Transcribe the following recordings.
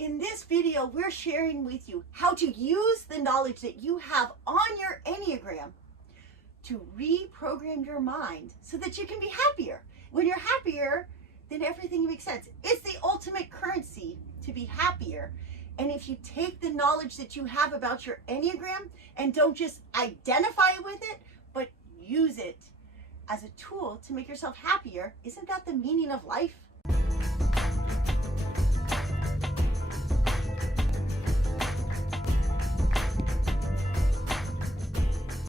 In this video, we're sharing with you how to use the knowledge that you have on your Enneagram to reprogram your mind so that you can be happier. When you're happier, then everything makes sense. It's the ultimate currency to be happier. And if you take the knowledge that you have about your Enneagram and don't just identify with it, but use it as a tool to make yourself happier, isn't that the meaning of life?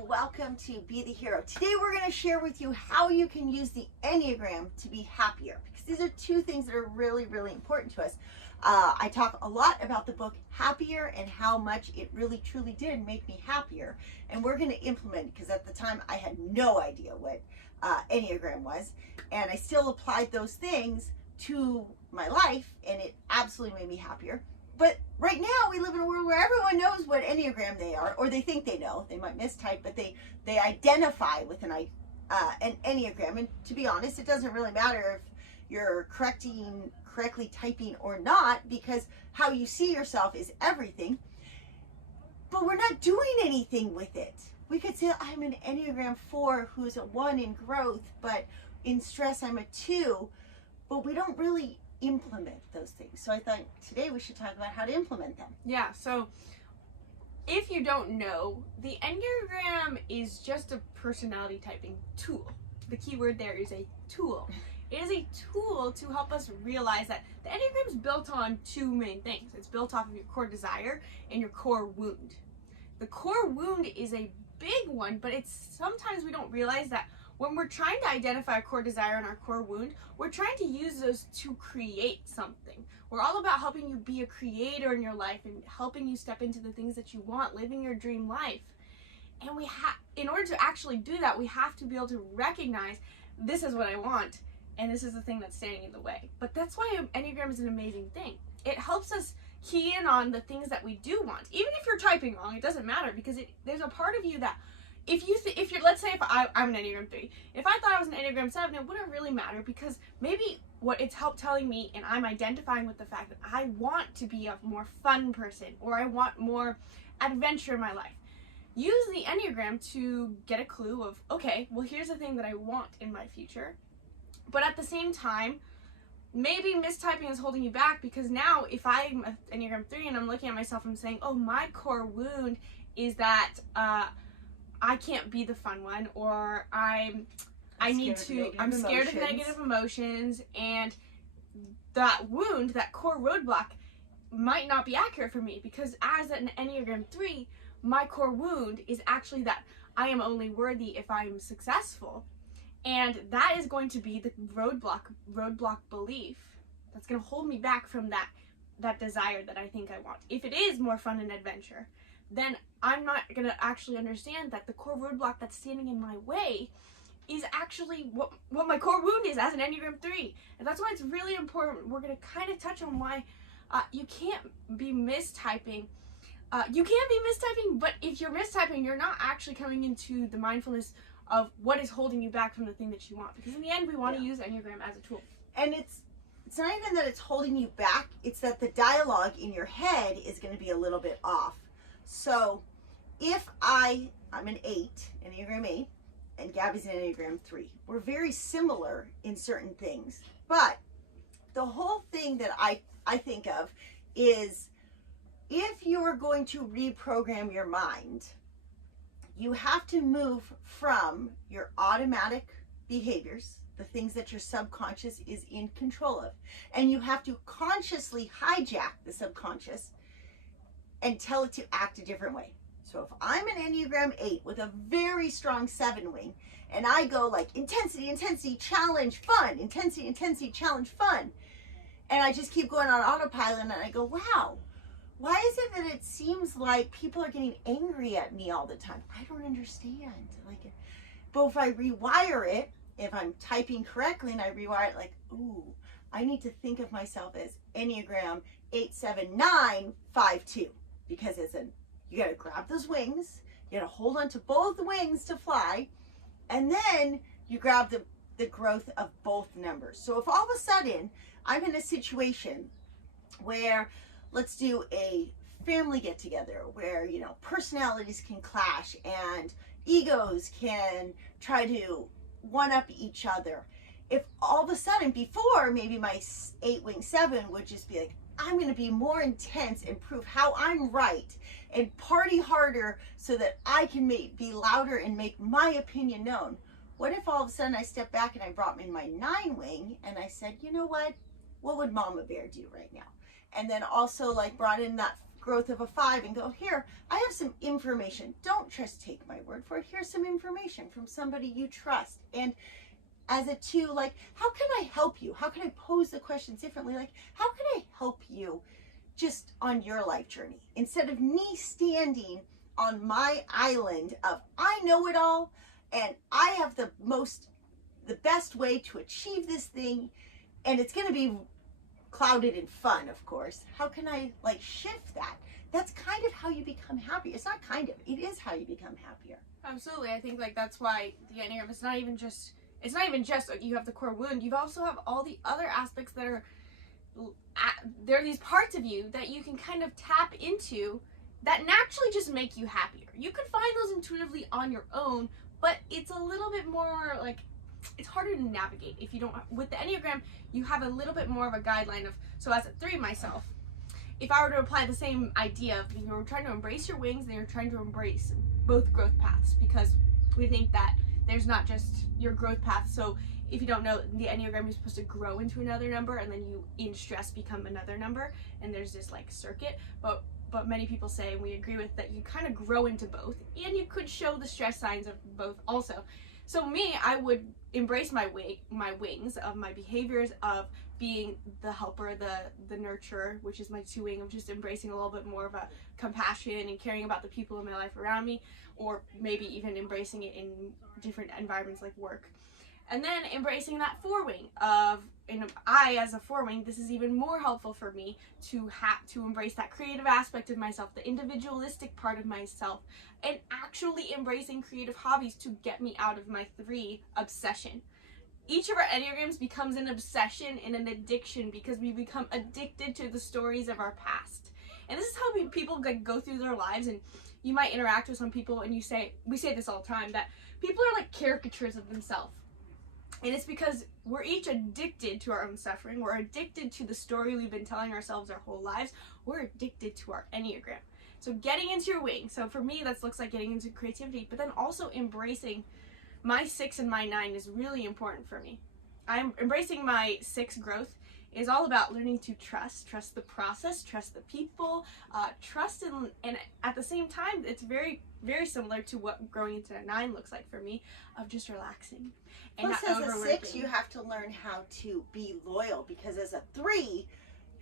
Welcome to Be the Hero. Today we're going to share with you how you can use the Enneagram to be happier, because these are two things that are really, really important to us. I talk a lot about the book Happier and how much it really, truly did make me happier. And we're going to implement, because at the time I had no idea what Enneagram was, and I still applied those things to my life, and it absolutely made me happier. But right now we live in a world where everyone knows what Enneagram they are, or they think they know. They might mistype, but they identify with an Enneagram. And to be honest, it doesn't really matter if you're correctly typing or not, because how you see yourself is everything. But we're not doing anything with it. We could say I'm an Enneagram 4 who's a 1 in growth, but in stress I'm a 2, but we don't really implement those things. So I thought today we should talk about how to implement them. Yeah, so if you don't know, the Enneagram is just a personality typing tool. The key word there is a tool. It is a tool to help us realize that the Enneagram is built on two main things. It's built off of your core desire and your core wound. The core wound is a big one, but it's sometimes we don't realize that when we're trying to identify our core desire and our core wound, we're trying to use those to create something. We're all about helping you be a creator in your life and helping you step into the things that you want, living your dream life. And in order to actually do that, we have to be able to recognize this is what I want, and this is the thing that's standing in the way. But that's why Enneagram is an amazing thing. It helps us key in on the things that we do want. Even if you're typing wrong, it doesn't matter, because there's a part of you that if you're, let's say if I'm an Enneagram 3, if I thought I was an Enneagram 7, it wouldn't really matter, because maybe what it's helped telling me, and I'm identifying with the fact that I want to be a more fun person, or I want more adventure in my life. Use the Enneagram to get a clue of, okay, well, here's the thing that I want in my future. But at the same time, maybe mistyping is holding you back, because now if I'm an Enneagram 3 and I'm looking at myself and saying, oh, my core wound is that I can't be the fun one, or I'm scared of negative emotions, and that wound, that core roadblock might not be accurate for me, because as an Enneagram 3, my core wound is actually that I am only worthy if I'm successful. And that is going to be the roadblock belief that's going to hold me back from that desire that I think I want. If it is more fun and adventure, then I'm not going to actually understand that the core roadblock that's standing in my way is actually what my core wound is as an Enneagram 3. And that's why it's really important. We're going to kind of touch on why you can't be mistyping. You can be mistyping, but if you're mistyping, you're not actually coming into the mindfulness of what is holding you back from the thing that you want. Because in the end, we want to use Enneagram as a tool. And it's not even that it's holding you back, it's that the dialogue in your head is going to be a little bit off. So if I'm an 8, Enneagram 8, and Gabby's an Enneagram 3, we're very similar in certain things. But the whole thing that I think of is, if you are going to reprogram your mind, you have to move from your automatic behaviors, the things that your subconscious is in control of, and you have to consciously hijack the subconscious and tell it to act a different way. So if I'm an Enneagram 8 with a very strong 7 wing, and I go like intensity, intensity, challenge, fun, intensity, intensity, challenge, fun, and I just keep going on autopilot, and I go, wow, why is it that it seems like people are getting angry at me all the time? I don't understand. But if I rewire it, if I'm typing correctly and I rewire it like, ooh, I need to think of myself as Enneagram 8, 7, 9, 5, 2. Because you got to grab those wings, you got to hold on to both wings to fly, and then you grab the growth of both numbers. So if all of a sudden I'm in a situation where let's do a family get together where, you know, personalities can clash and egos can try to one up each other. If all of a sudden, before, maybe my 8-wing 7 would just be like, I'm going to be more intense and prove how I'm right and party harder so that I can be louder and make my opinion known. What if all of a sudden I stepped back and I brought in my 9-wing and I said, you know what would Mama Bear do right now? And then also like brought in that growth of a 5 and go, here, I have some information. Don't just take my word for it. Here's some information from somebody you trust. And as a 2, like, how can I help you? How can I pose the questions differently? Like, how can I help you just on your life journey? Instead of me standing on my island of, I know it all and I have the best way to achieve this thing, and it's going to be clouded in fun, of course. How can I like shift that? That's kind of how you become happier. It's not kind of, it is how you become happier. Absolutely. I think like that's why the Enneagram is not even just you have the core wound. You also have all the other aspects that are there are these parts of you that you can kind of tap into that naturally just make you happier. You can find those intuitively on your own, but it's a little bit more like, it's harder to navigate if you don't. With the Enneagram, you have a little bit more of a guideline of, so as a 3 myself, if I were to apply the same idea of you're trying to embrace your wings, then you're trying to embrace both growth paths, because we think that there's not just your growth path. So if you don't know, the Enneagram is supposed to grow into another number, and then you in stress become another number, and there's this like circuit. But many people say, and we agree with, that you kind of grow into both, and you could show the stress signs of both also. So me, I would embrace my wings of my behaviors of being the helper, the nurturer, which is my 2-wing, of just embracing a little bit more of a compassion and caring about the people in my life around me, or maybe even embracing it in different environments like work. And then embracing that 4-wing of, and I as a 4-wing, this is even more helpful for me to embrace that creative aspect of myself, the individualistic part of myself, and actually embracing creative hobbies to get me out of my 3 obsession. Each of our Enneagrams becomes an obsession and an addiction because we become addicted to the stories of our past. And this is how people go through their lives, and you might interact with some people and we say this all the time, that people are like caricatures of themselves. And it's because we're each addicted to our own suffering. We're addicted to the story we've been telling ourselves our whole lives. We're addicted to our Enneagram. So getting into your wing. So for me, that looks like getting into creativity, but then also embracing my 6 and my 9 is really important for me. I'm embracing my 6 growth is all about learning to trust the process, trust the people, trust and at the same time, it's very, very similar to what growing into a 9 looks like for me, of just relaxing and Plus, not as a overworking. 6, you have to learn how to be loyal, because as a 3,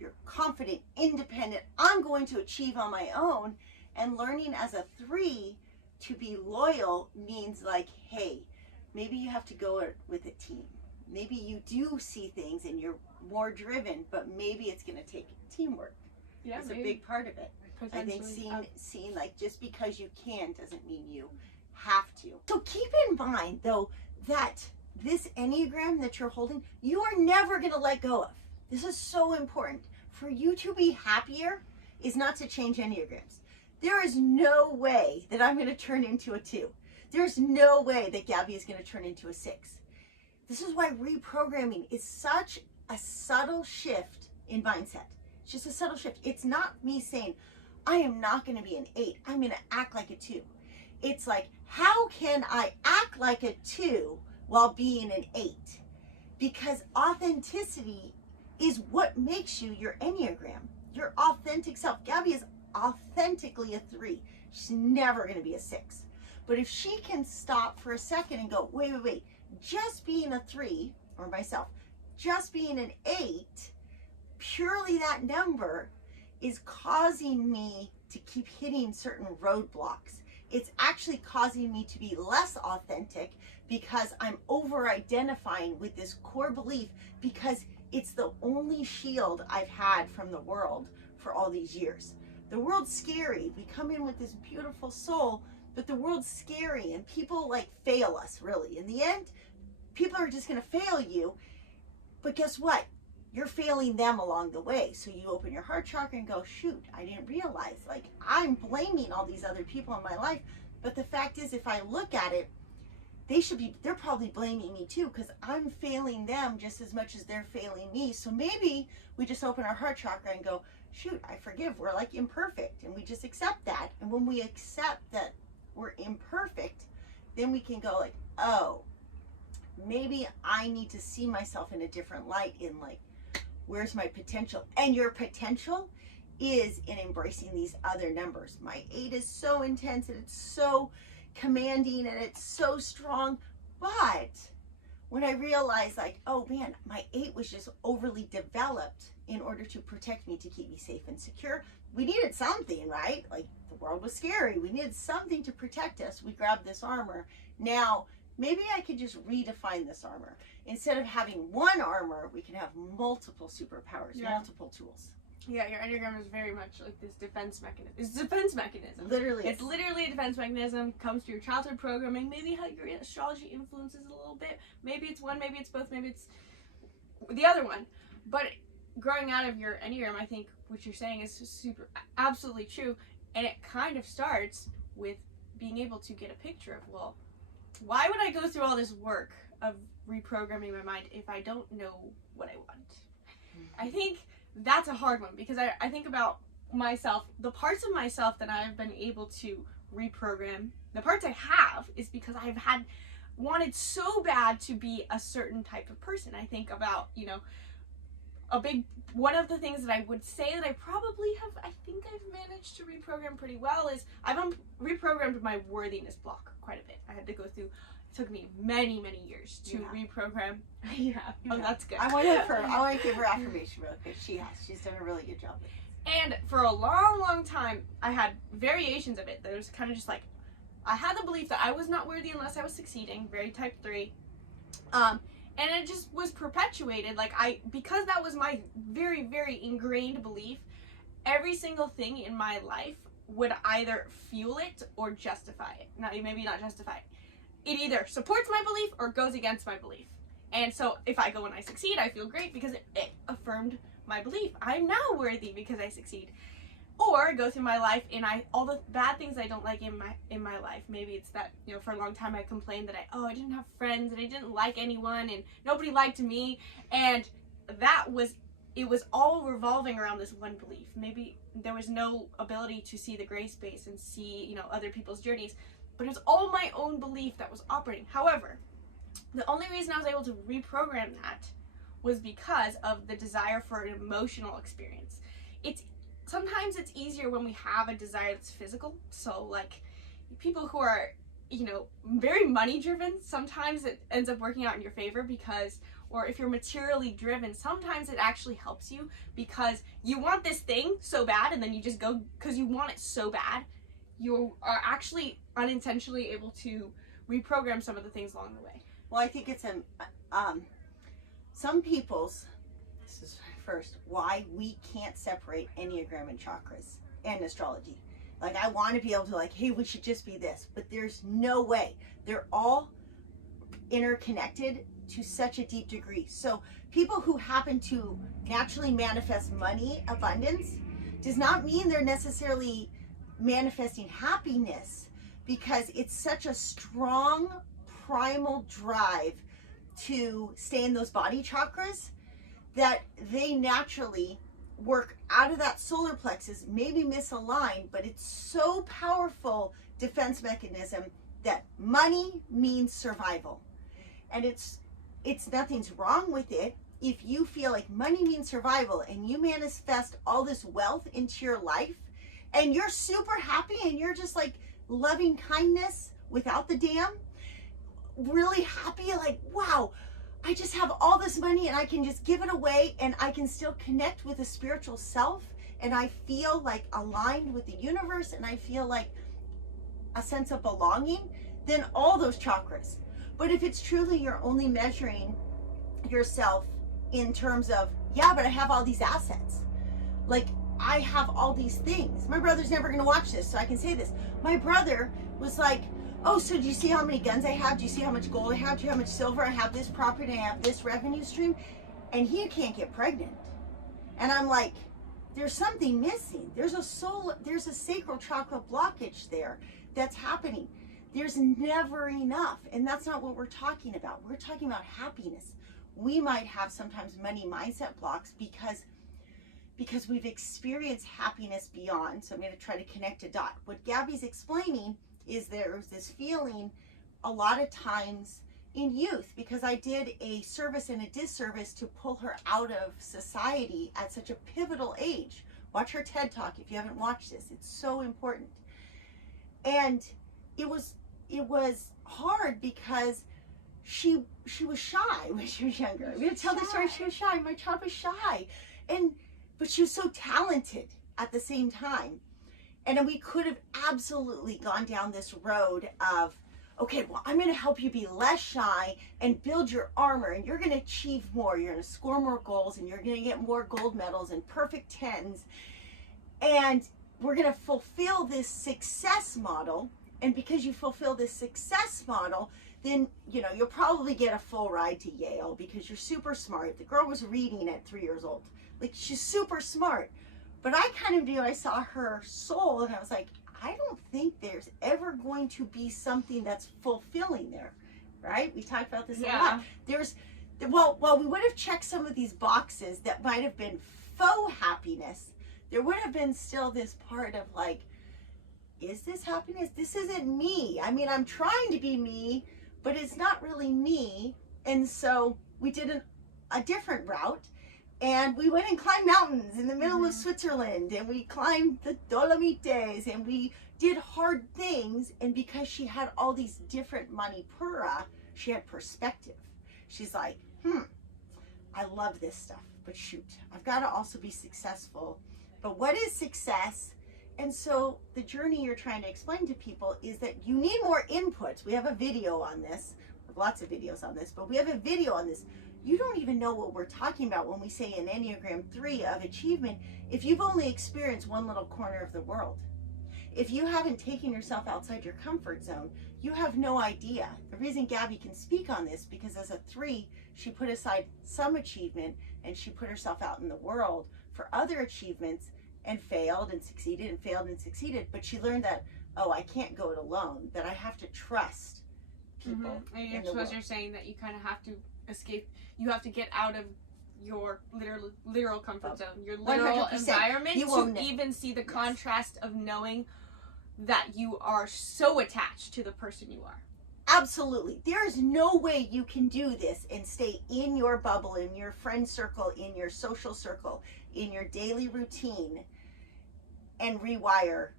you're confident, independent, I'm going to achieve on my own. And learning as a 3 to be loyal means like, hey, maybe you have to go with a team. Maybe you do see things and you're more driven, but maybe it's going to take teamwork. Yeah, it's maybe. a big part of it. I think seeing like, just because you can doesn't mean you have to. So keep in mind though that this Enneagram that you're holding, you are never going to let go of. This is so important. For you to be happier is not to change Enneagrams. There is no way that I'm going to turn into a 2. There's no way that Gabby is going to turn into a 6. This is why reprogramming is such a subtle shift in mindset. It's just a subtle shift. It's not me saying, I am not going to be an 8. I'm going to act like a 2. It's like, how can I act like a 2 while being an 8? Because authenticity is what makes you your Enneagram, your authentic self. Gabby is authentically a 3. She's never going to be a 6. But if she can stop for a second and go, wait, just being a 3, or myself, just being an 8, purely that number is causing me to keep hitting certain roadblocks. It's actually causing me to be less authentic because I'm over-identifying with this core belief, because it's the only shield I've had from the world for all these years. The world's scary. We come in with this beautiful soul, but the world's scary and people like fail us, really. In the end, people are just going to fail you. But guess what? you're failing them along the way. So you open your heart chakra and go, shoot, I didn't realize, like, I'm blaming all these other people in my life. But the fact is, if I look at it, they're probably blaming me too, because I'm failing them just as much as they're failing me. So maybe we just open our heart chakra and go, shoot, I forgive. We're like imperfect, and we just accept that. And when we accept that we're imperfect, then we can go like, oh, maybe I need to see myself in a different light, in like, where's my potential? And your potential is in embracing these other numbers. My 8 is so intense, and it's so commanding, and it's so strong. But when I realized, like, oh man, my 8 was just overly developed in order to protect me, to keep me safe and secure. We needed something, right? Like, the world was scary. We needed something to protect us. We grabbed this armor. Now, maybe I could just redefine this armor. Instead of having one armor, we can have multiple superpowers, multiple tools. Yeah, your Enneagram is very much like this defense mechanism. It's a defense mechanism. Literally. It's literally a defense mechanism. Comes to your childhood programming, maybe how your astrology influences a little bit. Maybe it's one, maybe it's both, maybe it's the other one. But growing out of your Enneagram, I think what you're saying is absolutely true. And it kind of starts with being able to get a picture of, well, why would I go through all this work of reprogramming my mind if I don't know what I want? I think that's a hard one, because I think about myself, the parts of myself that I've been able to reprogram, the parts I have is because I've wanted so bad to be a certain type of person. I think about, one of the things that I would say that I probably have, I think I've managed to reprogram pretty well, is I've reprogrammed my worthiness block quite a bit. I had to go through, it took me many, many years to reprogram. Yeah. Oh, that's good. I want to give her affirmation real quick. She's done a really good job. And for a long, long time, I had variations of it. There was kind of just like, I had the belief that I was not worthy unless I was succeeding, very type 3. And it just was perpetuated. Like, because that was my very, very ingrained belief, every single thing in my life would either fuel it or justify it. Maybe not justify it. It either supports my belief or goes against my belief. And so if I go and I succeed, I feel great because it affirmed my belief. I'm now worthy because I succeed. Or go through my life and all the bad things I don't like in my life. Maybe it's that, for a long time I complained that I didn't have friends and I didn't like anyone and nobody liked me. And it was all revolving around this one belief. Maybe there was no ability to see the gray space and see, other people's journeys. But it was all my own belief that was operating. However, the only reason I was able to reprogram that was because of the desire for an emotional experience. Sometimes it's easier when we have a desire that's physical. So like people who are, very money driven, sometimes it ends up working out in your favor or if you're materially driven, sometimes it actually helps you because you want this thing so bad and then you just go because you want it so bad. You are actually unintentionally able to reprogram some of the things along the way. Well, I think it's some people's, this is first, why we can't separate Enneagram and chakras and astrology. Like, I want to be able to hey, we should just be this, but there's no way. They're all interconnected to such a deep degree. So people who happen to naturally manifest money abundance does not mean they're necessarily manifesting happiness, because it's such a strong primal drive to stay in those body chakras that they naturally work out of that solar plexus, maybe misaligned, but it's so powerful defense mechanism that money means survival. And it's nothing's wrong with it if you feel like money means survival and you manifest all this wealth into your life and you're super happy and you're just like loving kindness without the dam, really happy, like, wow, I just have all this money and I can just give it away and I can still connect with a spiritual self and I feel like aligned with the universe and I feel like a sense of belonging, then all those chakras. But if it's truly you're only measuring yourself in terms of, yeah, but I have all these assets. Like, I have all these things. My brother's never going to watch this, so I can say this. My brother was like, oh, so do you see how many guns I have? Do you see how much gold I have? Do you see how much silver I have? This property, I have this revenue stream. and he can't get pregnant. And I'm like, there's something missing. There's a sacral chakra blockage there that's happening. There's never enough. And that's not what we're talking about. We're talking about happiness. We might have sometimes money mindset blocks because we've experienced happiness beyond. So I'm going to try to connect a dot. What Gabby's explaining is there's this feeling a lot of times in youth, because I did a service and a disservice to pull her out of society at such a pivotal age. Watch her TED Talk if you haven't watched this. It's so important. And it was hard because she was shy when she was younger. I'm going to tell the story. She was shy. My child was shy. But she was so talented at the same time. And then we could have absolutely gone down this road of, okay, well, I'm going to help you be less shy and build your armor, and you're going to achieve more. You're going to score more goals, and you're going to get more gold medals and perfect 10s. And we're going to fulfill this success model. And because you fulfill this success model, then, you'll probably get a full ride to Yale because you're super smart. The girl was reading at 3 years old. Like, she's super smart. But I kind of knew, I saw her soul, and I was like, I don't think there's ever going to be something that's fulfilling there, right? We talked about this a lot. While we would have checked some of these boxes that might have been faux happiness, there would have been still this part of like, is this happiness? This isn't me. I mean, I'm trying to be me, but it's not really me. And so we did a different route. And we went and climbed mountains in the middle of Switzerland, and we climbed the Dolomites, and we did hard things. And because she had all these different manipura, she had perspective. She's like, I love this stuff, but shoot, I've got to also be successful. But what is success? And so the journey you're trying to explain to people is that you need more inputs. We have a video on this, lots of videos on this, but we have a video on this. You don't even know what we're talking about when we say an Enneagram 3 of achievement if you've only experienced one little corner of the world. If you haven't taken yourself outside your comfort zone, you have no idea. The reason Gabby can speak on this, because as a 3, she put aside some achievement and she put herself out in the world for other achievements and failed and succeeded and failed and succeeded. But she learned that, I can't go it alone, that I have to trust people. And I suppose you're saying that you kind of have to escape. You have to get out of your literal comfort zone, your literal 100%. Environment, to even see the contrast of knowing that you are so attached to the person you are. Absolutely. There is no way you can do this and stay in your bubble, in your friend circle, in your social circle, in your daily routine, and rewire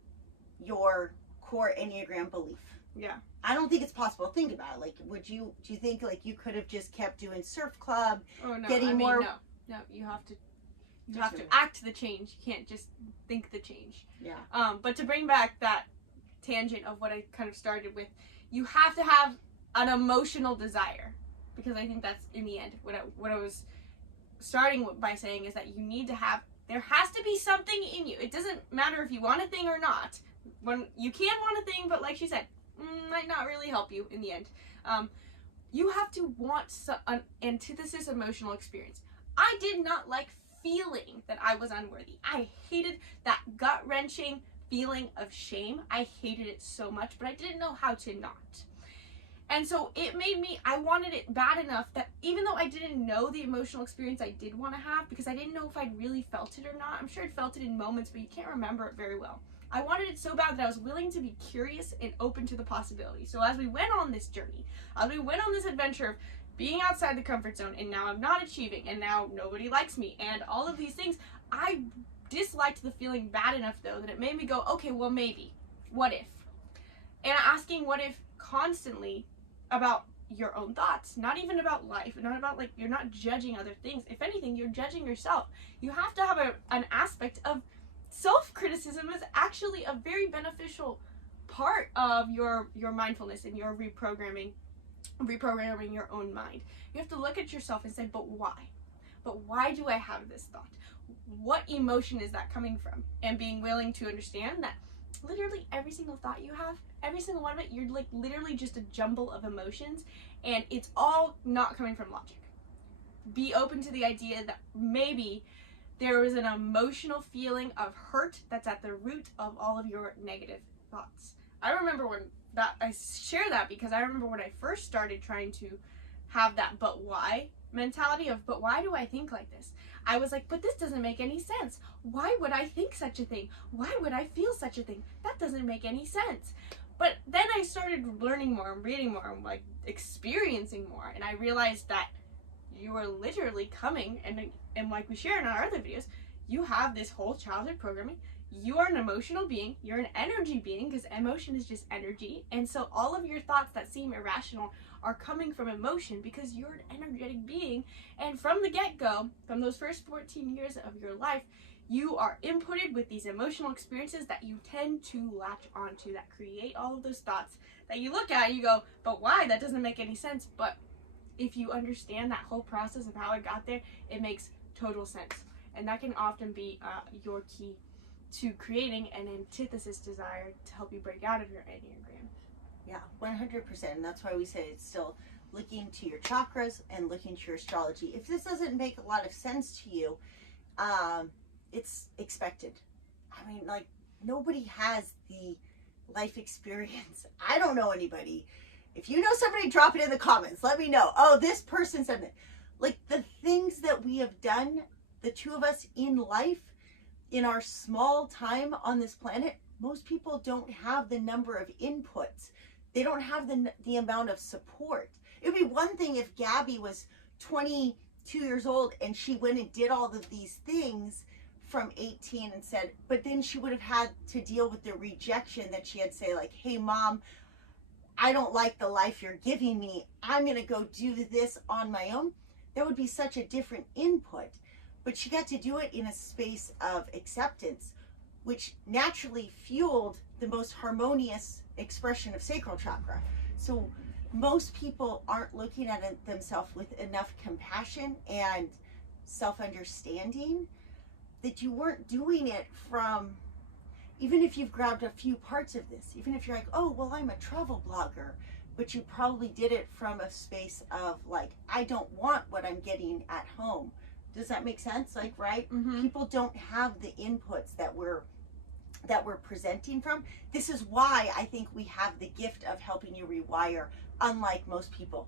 your core Enneagram belief. Yeah. I don't think it's possible. Think about it. Like, do you think like you could have just kept doing surf club? Oh no, no, you have to act the change. You can't just think the change. Yeah. But to bring back that tangent of what I kind of started with, you have to have an emotional desire, because I think that's in the end what I was starting by saying is that you need to have, there has to be something in you. It doesn't matter if you want a thing or not. When you can want a thing, but like she said, might not really help you in the end. You have to want an antithesis emotional experience. I did not like feeling that I was unworthy. I hated that gut-wrenching feeling of shame. I hated it so much, but I didn't know how to not. And so it made me, I wanted it bad enough that even though I didn't know the emotional experience I did want to have, because I didn't know if I'd really felt it or not. I'm sure I'd felt it in moments, but you can't remember it very well. I wanted it so bad that I was willing to be curious and open to the possibility. So as we went on this journey, as we went on this adventure of being outside the comfort zone, and now I'm not achieving, and now nobody likes me, and all of these things, I disliked the feeling bad enough though that it made me go, okay, well maybe, what if? And asking what if constantly about your own thoughts, not even about life, not about like, you're not judging other things. If anything, you're judging yourself. You have to have an aspect of self-criticism is actually a very beneficial part of your mindfulness and your reprogramming your own mind. You have to look at yourself and say, but why? But why do I have this thought? What emotion is that coming from? And being willing to understand that literally every single thought you have, every single one of it, you're like literally just a jumble of emotions, and it's all not coming from logic. be open to the idea that maybe there was an emotional feeling of hurt that's at the root of all of your negative thoughts. I remember when that, I share that because I remember when I first started trying to have that but why mentality of, but why do I think like this? I was like, but this doesn't make any sense. Why would I think such a thing? Why would I feel such a thing? That doesn't make any sense. But then I started learning more and reading more and like experiencing more, and I realized that you are literally coming, and like we share in our other videos, you have this whole childhood programming. You are an emotional being, you're an energy being, because emotion is just energy, and so all of your thoughts that seem irrational are coming from emotion because you're an energetic being. And from the get-go, from those first 14 years of your life, you are inputted with these emotional experiences that you tend to latch onto, that create all of those thoughts that you look at and you go, but why? That doesn't make any sense. But if you understand that whole process of how it got there, it makes total sense. And that can often be your key to creating an antithesis desire to help you break out of your Enneagram. Yeah, 100%. And that's why we say it's still looking to your chakras and looking to your astrology. If this doesn't make a lot of sense to you, it's expected. I mean, like, nobody has the life experience. I don't know anybody. If you know somebody, drop it in the comments. Let me know. Oh, this person said that. Like, the things that we have done, the two of us in life, in our small time on this planet, most people don't have the number of inputs. They don't have the amount of support. It would be one thing if Gabby was 22 years old and she went and did all of these things from 18 and said, but then she would have had to deal with the rejection that she had to say, like, hey, Mom, I don't like the life you're giving me. I'm going to go do this on my own. That would be such a different input. But she got to do it in a space of acceptance, which naturally fueled the most harmonious expression of sacral chakra. So most people aren't looking at it themselves with enough compassion and self-understanding, that you weren't doing it from, even if you've grabbed a few parts of this, even if you're like, oh, well, I'm a travel blogger, but you probably did it from a space of like, I don't want what I'm getting at home. Does that make sense? Like, right? Mm-hmm. People don't have the inputs that we're presenting from. This is why I think we have the gift of helping you rewire, unlike most people.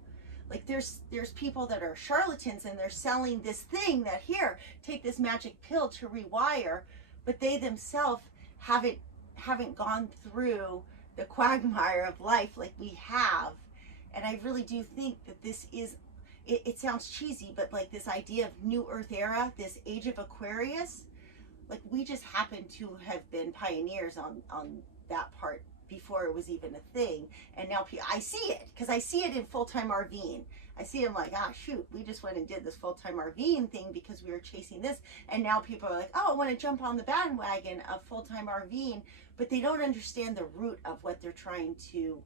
Like, there's people that are charlatans and they're selling this thing that, here, take this magic pill to rewire, but they themselves haven't gone through the quagmire of life like we have. And I really do think that this is, it sounds cheesy, but like this idea of new earth era, this age of Aquarius, like we just happen to have been pioneers on that part before it was even a thing. And now I see it, because I see it in full-time RVing. I see them like, shoot, we just went and did this full-time RVing thing because we were chasing this. And now people are like, oh, I want to jump on the bandwagon of full-time RVing, but they don't understand the root of what they're trying to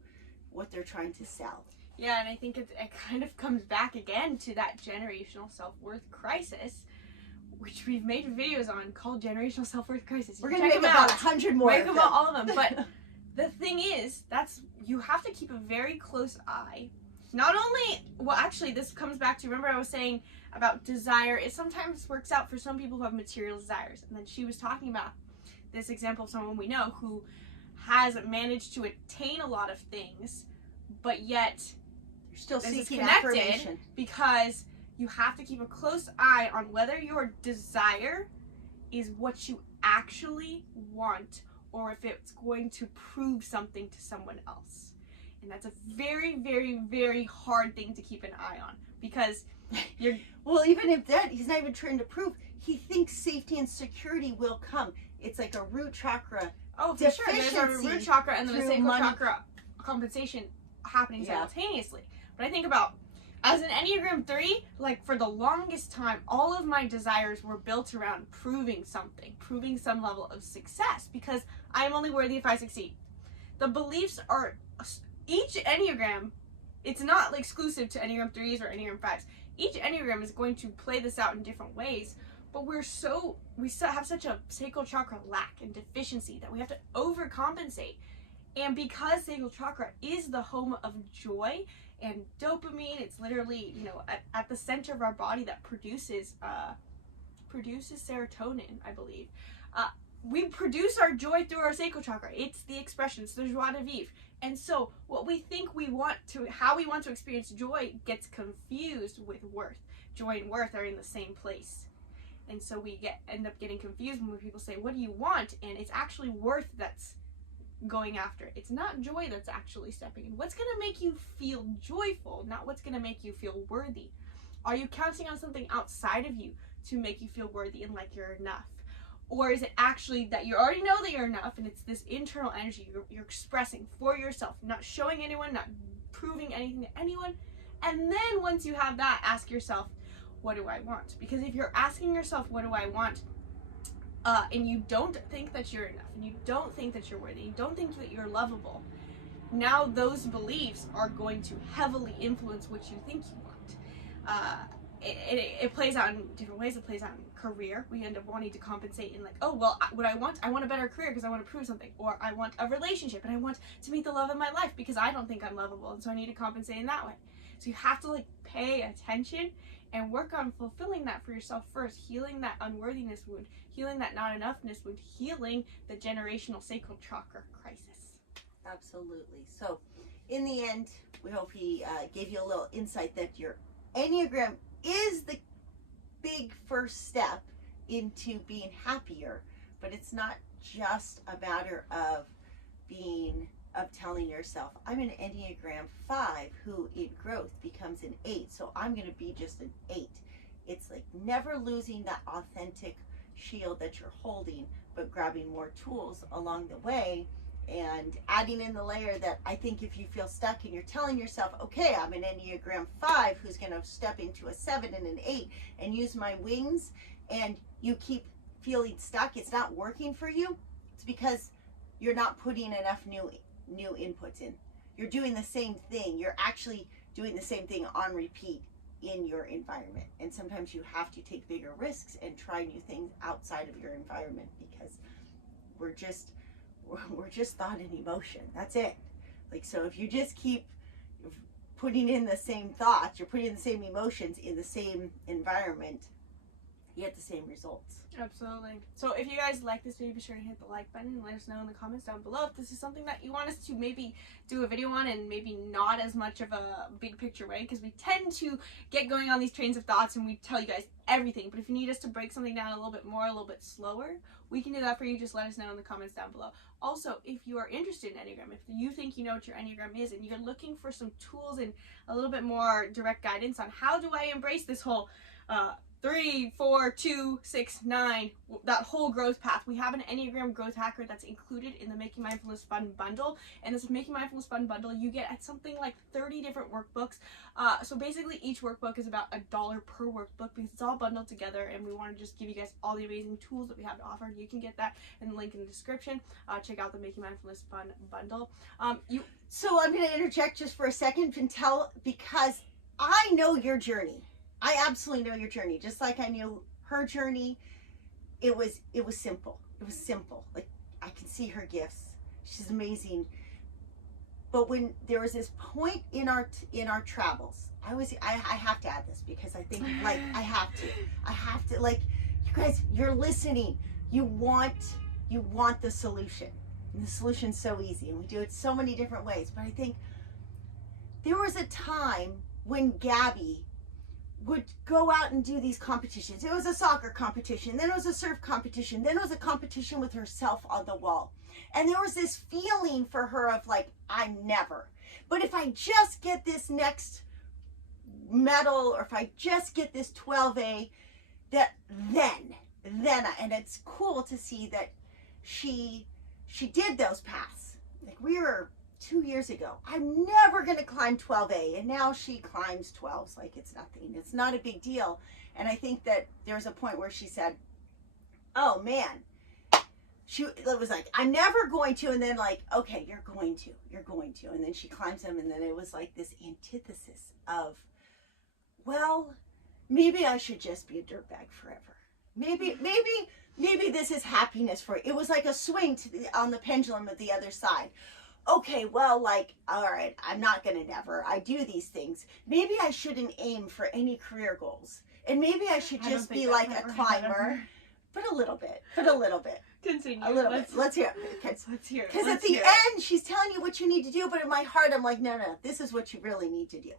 sell. Yeah, and I think it kind of comes back again to that generational self-worth crisis, which we've made videos on called Generational Self-Worth Crisis. We're going to make about 100 more. Make about all of them. But the thing is, you have to keep a very close eye. Not only, well, actually, this comes back to, remember I was saying about desire. It sometimes works out for some people who have material desires. And then she was talking about this example of someone we know who has managed to attain a lot of things, but yet still seeking disconnected affirmation, because you have to keep a close eye on whether your desire is what you actually want or if it's going to prove something to someone else. And that's a very, very, very hard thing to keep an eye on, because you're well, even if that, he's not even trying to prove, he thinks safety and security will come. It's like a root chakra. Oh, for sure. There's a root chakra and then a sacral chakra compensation happening simultaneously. But I think about, as an Enneagram 3, like for the longest time, all of my desires were built around proving something, proving some level of success, because I am only worthy if I succeed. The beliefs are, each Enneagram, it's not like exclusive to Enneagram 3s or Enneagram 5s. Each Enneagram is going to play this out in different ways, but we still have such a sacral chakra lack and deficiency that we have to overcompensate. And because sacral chakra is the home of joy and dopamine, it's literally, you know, at the center of our body that produces serotonin, I believe. We produce our joy through our sacral chakra. It's the expression, it's the joie de vivre. And so what we think how we want to experience joy gets confused with worth. Joy and worth are in the same place. And so we end up getting confused when people say, what do you want? And it's actually worth that's going after it. It's not joy that's actually stepping in. What's going to make you feel joyful, not what's going to make you feel worthy? Are you counting on something outside of you to make you feel worthy and like you're enough? Or is it actually that you already know that you're enough, and it's this internal energy you're expressing for yourself, not showing anyone, not proving anything to anyone? And then once you have that, ask yourself, what do I want? Because if you're asking yourself, what do I want? And you don't think that you're enough, and you don't think that you're worthy, you don't think that you're lovable, now those beliefs are going to heavily influence what you think you want. It plays out in different ways. It plays out in career. We end up wanting to compensate in like, oh, well, what I want a better career because I want to prove something. Or I want a relationship and I want to meet the love of my life because I don't think I'm lovable, and so I need to compensate in that way. So you have to like pay attention and work on fulfilling that for yourself first, healing that unworthiness wound, healing that not enoughness wound, healing the generational sacral chakra crisis. Absolutely. So in the end, we hope he gave you a little insight that your Enneagram is the big first step into being happier, but it's not just a matter of telling yourself, I'm an Enneagram 5 who in growth becomes an 8, so I'm going to be just an 8. It's like never losing that authentic shield that you're holding, but grabbing more tools along the way and adding in the layer that I think if you feel stuck and you're telling yourself, okay, I'm an Enneagram 5 who's going to step into a 7 and an 8 and use my wings, and you keep feeling stuck, it's not working for you, it's because you're not putting enough new inputs in. You're doing the same thing. You're actually doing the same thing on repeat in your environment. And sometimes you have to take bigger risks and try new things outside of your environment, because we're just thought and emotion. That's it. Like, so if you just keep putting in the same thoughts, you're putting in the same emotions in the same environment, you get the same results. Absolutely. So if you guys like this video, be sure to hit the like button and let us know in the comments down below if this is something that you want us to maybe do a video on, and maybe not as much of a big picture way, because we tend to get going on these trains of thoughts and we tell you guys everything. But if you need us to break something down a little bit more, a little bit slower, we can do that for you. Just let us know in the comments down below. Also, if you are interested in Enneagram, if you think you know what your Enneagram is and you're looking for some tools and a little bit more direct guidance on how do I embrace this whole 3, 4, 2, 6, 9, that whole growth path. We have an Enneagram growth hacker that's included in the Making Mindfulness Fun bundle. And this Making Mindfulness Fun bundle, you get at something like 30 different workbooks. So basically each workbook is about $1 per workbook, because it's all bundled together, and we want to just give you guys all the amazing tools that we have to offer. You can get that in the link in the description. Check out the Making Mindfulness Fun bundle. So I'm going to interject just for a second and because I know your journey. I absolutely know your journey, just like I knew her journey. It was simple. It was simple. Like, I can see her gifts. She's amazing. But when there was this point in our travels, I have to add this, because I think, like, I have to, like, you guys, you're listening. You want the solution. And the solution's so easy, and we do it so many different ways. But I think there was a time when Gabby would go out and do these competitions. It was a soccer competition, then it was a surf competition, then it was a competition with herself on the wall. And there was this feeling for her of like, I'm never. But if I just get this next medal, or if I just get this 12A, that then and it's cool to see that she did those paths. Like, we were 2 years ago, I'm never going to climb 12A, and now she climbs 12s like it's nothing. It's not a big deal. And I think that there's a point where she said, oh man, it was like, I'm never going to, and then like, okay, you're going to, and then she climbs them, and then it was like this antithesis of, well, maybe I should just be a dirtbag forever. Maybe this is happiness for you. It was like a swing on the pendulum of the other side. okay, well, like, all right, I'm not going to never. I do these things. Maybe I shouldn't aim for any career goals. And maybe I should just be like a climber. But a little bit. Continue. A little bit. Let's hear it. Let's hear it. Because at the end, she's telling you what you need to do. But in my heart, I'm like, no, this is what you really need to do.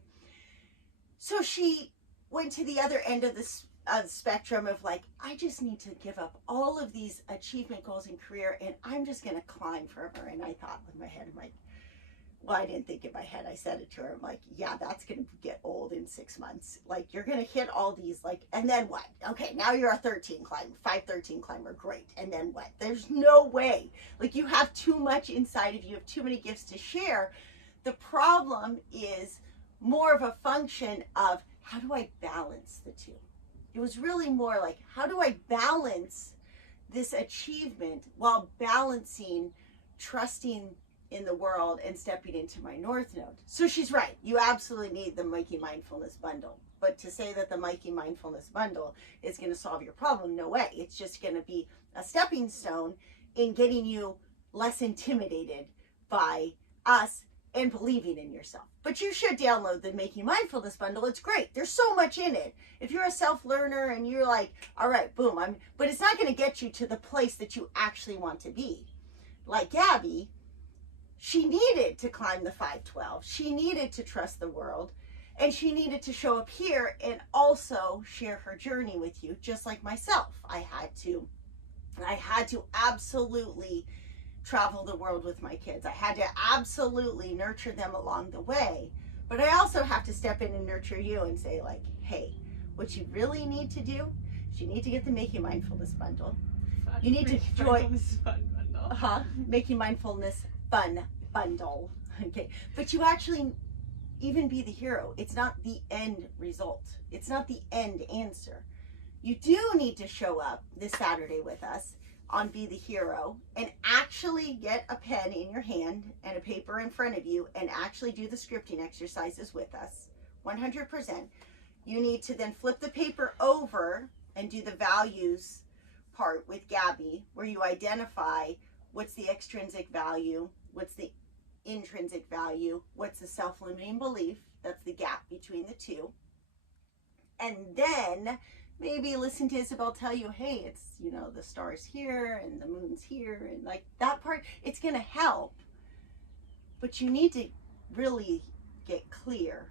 So she went to the other end of the spectrum of like, I just need to give up all of these achievement goals in career and I'm just going to climb forever. And I thought in my head, I'm like, well, I didn't think in my head. I said it to her. I'm like, yeah, that's going to get old in 6 months. Like, you're going to hit all these, like, and then what? Okay, now you're a 513 climber. Great. And then what? There's no way. Like, you have too much inside of you. You have too many gifts to share. The problem is more of a function of how do I balance the two? It was really more like, how do I balance this achievement while balancing trusting in the world and stepping into my North Node? So she's right. You absolutely need the Mikey Mindfulness Bundle. But to say that the Mikey Mindfulness Bundle is going to solve your problem, no way. It's just going to be a stepping stone in getting you less intimidated by us and believing in yourself. But you should download the Making Mindfulness Bundle. It's great. There's so much in it. If you're a self-learner and you're like, all right, boom, but it's not going to get you to the place that you actually want to be. Like Gabby, she needed to climb the 512. She needed to trust the world. And she needed to show up here and also share her journey with you, just like myself. I had to absolutely travel the world with my kids. I had to absolutely nurture them along the way. But I also have to step in and nurture you and say, like, hey, what you really need to do is you need to get the Making Mindfulness Bundle. You need to join Making Mindfulness Fun Bundle. Okay. But you actually even be the hero. It's not the end result. It's not the end answer. You do need to show up this Saturday with us on Be the Hero and actually get a pen in your hand and a paper in front of you and actually do the scripting exercises with us. 100%. You need to then flip the paper over and do the values part with Gabby, where you identify what's the extrinsic value, what's the intrinsic value, what's the self-limiting belief, that's the gap between the two. And then maybe listen to Isabel tell you, hey, it's, the star's here and the moon's here, and like that part, it's going to help. But you need to really get clear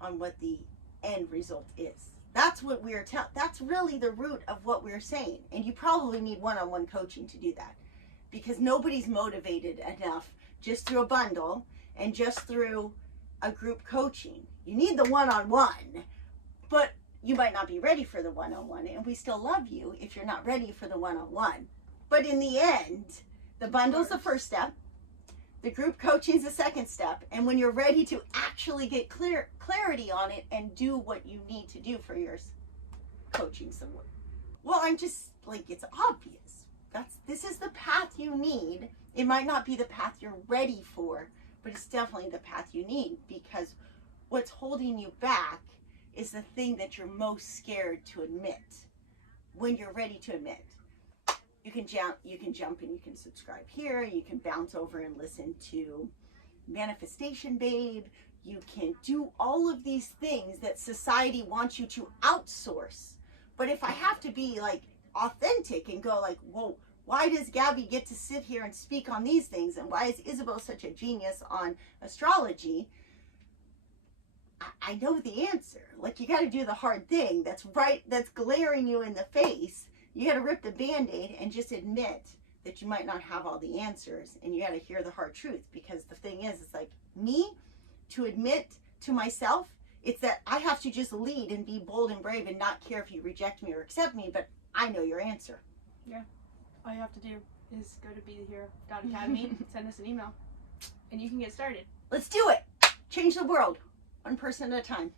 on what the end result is. That's what we're that's really the root of what we're saying. And you probably need one-on-one coaching to do that, because nobody's motivated enough just through a bundle and just through a group coaching. You need the one-on-one, but you might not be ready for the one-on-one, and we still love you if you're not ready for the one-on-one. But in the end, the bundle's the first step, the group coaching is the second step, and when you're ready to actually get clarity on it and do what you need to do for your coaching somewhere. Well, I'm just like, it's obvious. This is the path you need. It might not be the path you're ready for, but it's definitely the path you need, because what's holding you back is the thing that you're most scared to admit. When you're ready to admit, you can jump and you can subscribe here. You can bounce over and listen to Manifestation Babe. You can do all of these things that society wants you to outsource. But if I have to be like authentic and go like, whoa, why does Gabby get to sit here and speak on these things? And why is Isabel such a genius on astrology? I know the answer. Like, you got to do the hard thing that's right, that's glaring you in the face. You got to rip the Band-Aid and just admit that you might not have all the answers, and you got to hear the hard truth. Because the thing is, it's like me to admit to myself, it's that I have to just lead and be bold and brave and not care if you reject me or accept me, but I know your answer. Yeah. All you have to do is go to BeTheHero.academy, send us an email, and you can get started. Let's do it. Change the world. One person at a time.